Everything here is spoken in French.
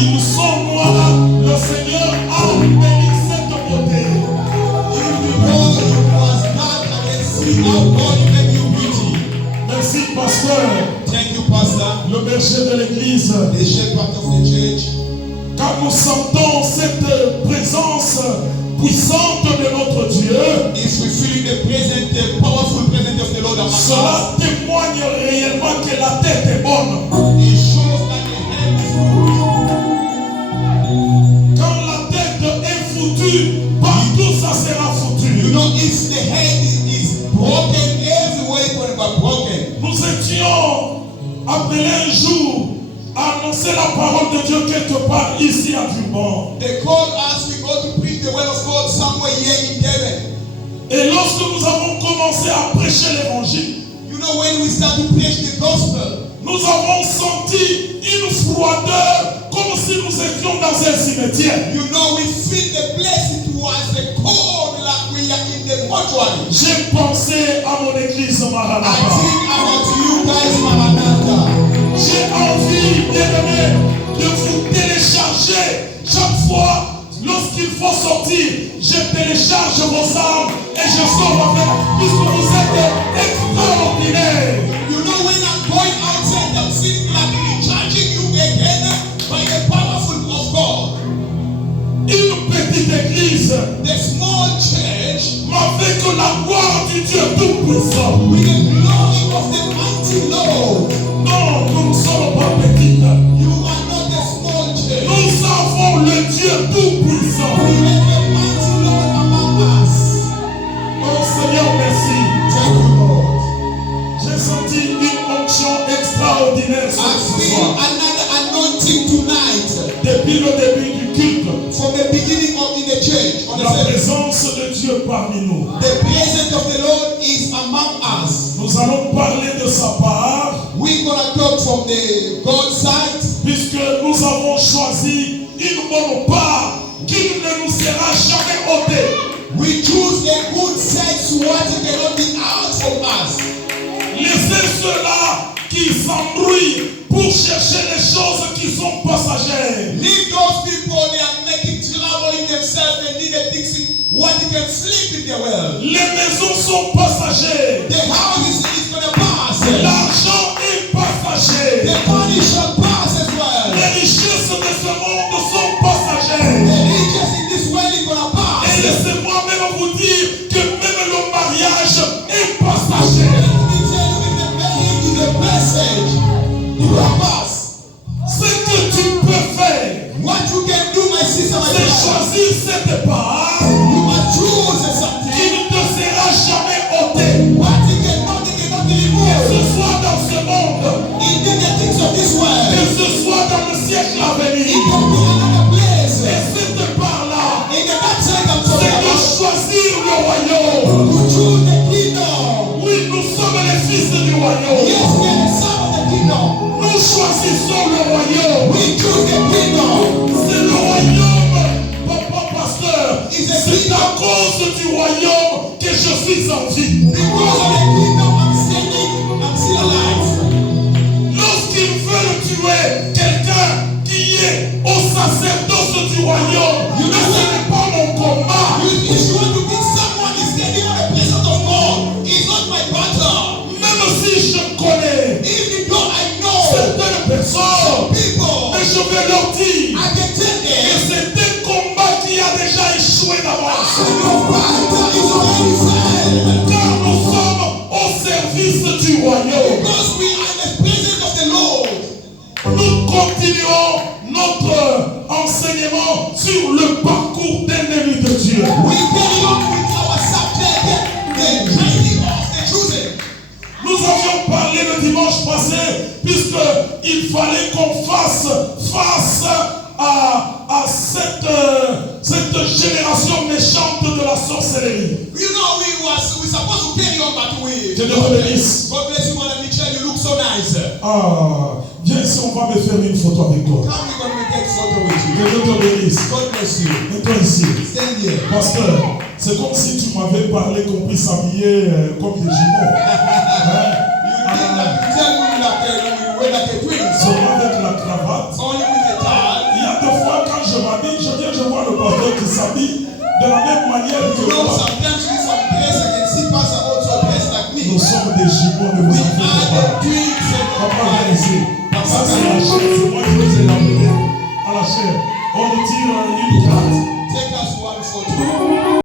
Il sont noirs, le Seigneur a béni cette beauté. If you know you was not, I can see how God made you beauty. Merci, pasteur. Thank you, Pastor. Le berger de l'église. The shepherd of the church. Quand nous sentons cette présence puissante de notre Dieu, If we feel the present, the powerful presence of the Lord among us, cela témoigne réellement que la tête est bonne. it shows that the head is good. Quand la tête est foutue, partout ça sera foutu. You know, if the head is broken, everywhere it's going to be broken. Nous étions appelés un jour à annoncer la parole de Dieu quelque part ici à Durban. They call us, we go to preach the word of God somewhere here in Devon. Et lorsque nous avons commencé à prêcher l'évangile, You know, when we start to preach the gospel, nous avons senti une froideur comme si nous étions dans un cimetière. you know, we feel the place it was a cold like we are in the mortuary. J'ai pensé à mon église I Maranatha. think about you guys, Maranatha. J'ai envie, bien-aimé, de vous télécharger chaque fois lorsqu'il faut sortir. Je télécharge vos armes et je sors avec, puisque vous êtes extraordinaires. You know, when I'm going outside, I'm feeling like recharging you again by the powerful of God. Une petite église, The small church avec la gloire du Dieu Tout-Puissant. with the glory of the mighty Lord. Non, nous ne sommes pas petites. You are not a small church. Nous avons le Dieu Tout-Puissant. We have the mighty Lord among us. Oh Seigneur, merci. Thank you, Lord. J'ai senti une onction extraordinaire I ce feel soir. another anointing tonight. Depuis le début du culte, From the beginning of in the church, on the la service, présence de Dieu parmi nous. the presence of the Lord is among us. Nous allons parler de sa part, We're gonna talk from the God side, puisque nous avons choisi une bonne part qui ne nous sera jamais ôtée. we choose a good side to what cannot be out from us. Laissez ceux-là qui s'embrouillent pour chercher les choses qui sont passagères. Leave those people, they are making trouble in themselves, they need a fixing what they can sleep in their world. Les maisons sont passagères. The house is gonna pass. L'argent est passager. The money shall pass as well. Les richesses de ce monde sont The passagères. riches in this world is gonna pass. Et laissez-moi même vous dire que même le mariage est passager. Let me tell you, if the marriage is a message, it will pass. Ce que tu peux faire, What you can do, my sister, my c'est brother, choisir cette part you must choose qui something. ne te sera jamais ôtée. What you cannot, you cannot Que remove. ce soit dans ce monde, In the things of this que world, ce soit dans le siècle à it venir. can be another place. Et cette part-là, In the next side, I'm c'est talking de about. choisir le royaume. You choose the kingdom. Oui, nous sommes les fils du royaume. Yes, we are the son of the kingdom. Nous choisissons le royaume. We choose the kingdom. C'est le royaume, papa pasteur. It's a C'est kingdom. à cause du royaume que je suis en vie. Because of the kingdom, I'm standing, I'm still alive. Lorsqu'ils veulent tuer quelqu'un qui est au sacerdoce du royaume, mais ce n'est pas mon combat. If you want to kill someone, is standing on the presence of God. It's not my battle. Même si je connais Even though I know certaines personnes, people, mais je vais leur dire I can tell que them c'est un combat qui a déjà échoué d'avance. your battle is already failed. Car nous sommes au service du royaume. Because we are in the presence of the Lord. Nous continuons notre enseignement sur le parcours d'un élu de Dieu. We carry on with our subject, the training of the chosen. Nous avions parlé le dimanche passé, puisqu'il fallait qu'on fasse face à cette génération méchante de la sorcellerie. You know, we supposed to carry on, but we. Que Dieu te bénisse. God bless you, Mother Mitchell. You look so nice. Ah, viens ici, on va me faire une photo avec toi. Come, we're going to take photo with you. Que Dieu te bénisse. God bless you. Mets-toi ici. Stand here. Pasteur, c'est comme si tu m'avais parlé qu'on puisse s'habiller comme des jumeaux. You tell me like we wear like a twins. Seulement avec la cravate. Only with the tie. Il y a De la même manière que You know, moi, sometimes with some grace, I can see Pastor also dressed like me. nous sommes des jumeaux, ne We vous en faites are pas. the twins of Papa, God. viens ici. Ça, c'est la chaise. C'est moi qui vous ai